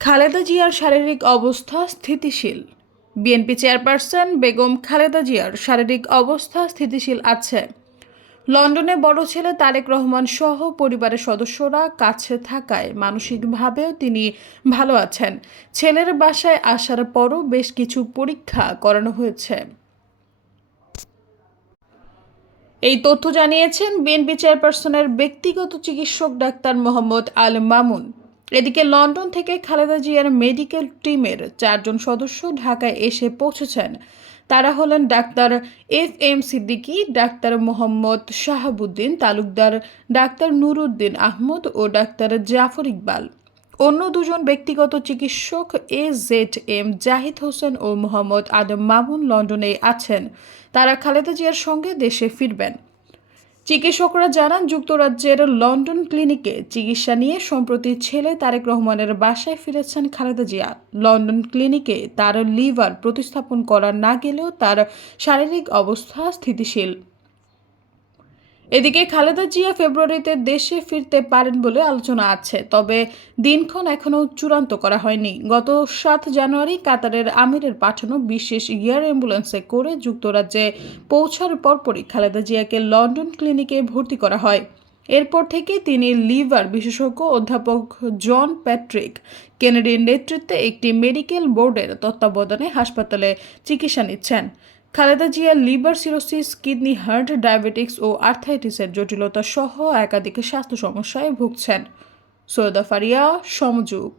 খালেদা জিয়ার শারীরিক অবস্থা স্থিতিশীল। বিএনপি চেয়ারপারসন বেগম খালেদা জিয়ার শারীরিক অবস্থা স্থিতিশীল আছে। লন্ডনে বড় ছেলে তারেক রহমান সহ পরিবারের সদস্যরা কাছে থাকায় মানসিকভাবেও তিনি ভালো আছেন। ছেলের বাসায় আসার পরও বেশ কিছু পরীক্ষা করানো হয়েছে। এই তথ্য জানিয়েছেন বিএনপি চেয়ারপারসনের ব্যক্তিগত চিকিৎসক ডাক্তার মোহাম্মদ আল মামুন। এদিকে লন্ডন থেকে খালেদা জিয়ার মেডিকেল টিমের 4 জন সদস্য ঢাকায় এসে পৌঁছেছেন। তারা হলেন doctor FM Siddiqui, doctor Mohammad Shahabuddin Talukdar, doctor Nuruddin Ahmed ও ডাক্তার জাফর ইকবাল। অন্য 2 জন ব্যক্তিগত চিকিৎসক AZM জাহিদ হোসেন ও মোহাম্মদ আদম মামুন লন্ডনে আছেন। তারা খালেদা জিয়ার সঙ্গে দেশে ফিরবেন। চিকিৎসকরা জানান, যুক্তরাজ্যের লন্ডন ক্লিনিকে চিকিৎসা নিয়ে সম্প্রতি ছেলে তারেক রহমানের বাসায় ফিরেছেন খালেদা জিয়া। লন্ডন ক্লিনিকে তার লিভার প্রতিস্থাপন করা না গেলেও তার শারীরিক অবস্থা স্থিতিশীল। এদিকে খালেদা জিয়া ফেব্রুয়ারিতে দেশে ফিরতে পারেন বলে আলোচনা আছে, তবে দিনক্ষণ এখনও চূড়ান্ত করা হয়নি। গত 7 জানুয়ারি কাতারের আমিরের পাঠানো বিশেষ এয়ার অ্যাম্বুলেন্সে করে যুক্তরাজ্যে পৌঁছার পরপরই খালেদা জিয়াকে লন্ডন ক্লিনিকে ভর্তি করা হয়। এরপর থেকে তিনি লিভার বিশেষজ্ঞ অধ্যাপক জন প্যাট্রিক কেনেডির নেতৃত্বে একটি মেডিকেল বোর্ডের তত্ত্বাবধানে হাসপাতালে চিকিৎসা নিচ্ছেন। Khaleda Zia liver cirrhosis, kidney, heart, diabetics ও আর্থাইটিসের জটিলতা সহ একাধিক স্বাস্থ্য সমস্যায় ভুগছেন। সৈয়দা ফারিয়া, সমযুগ।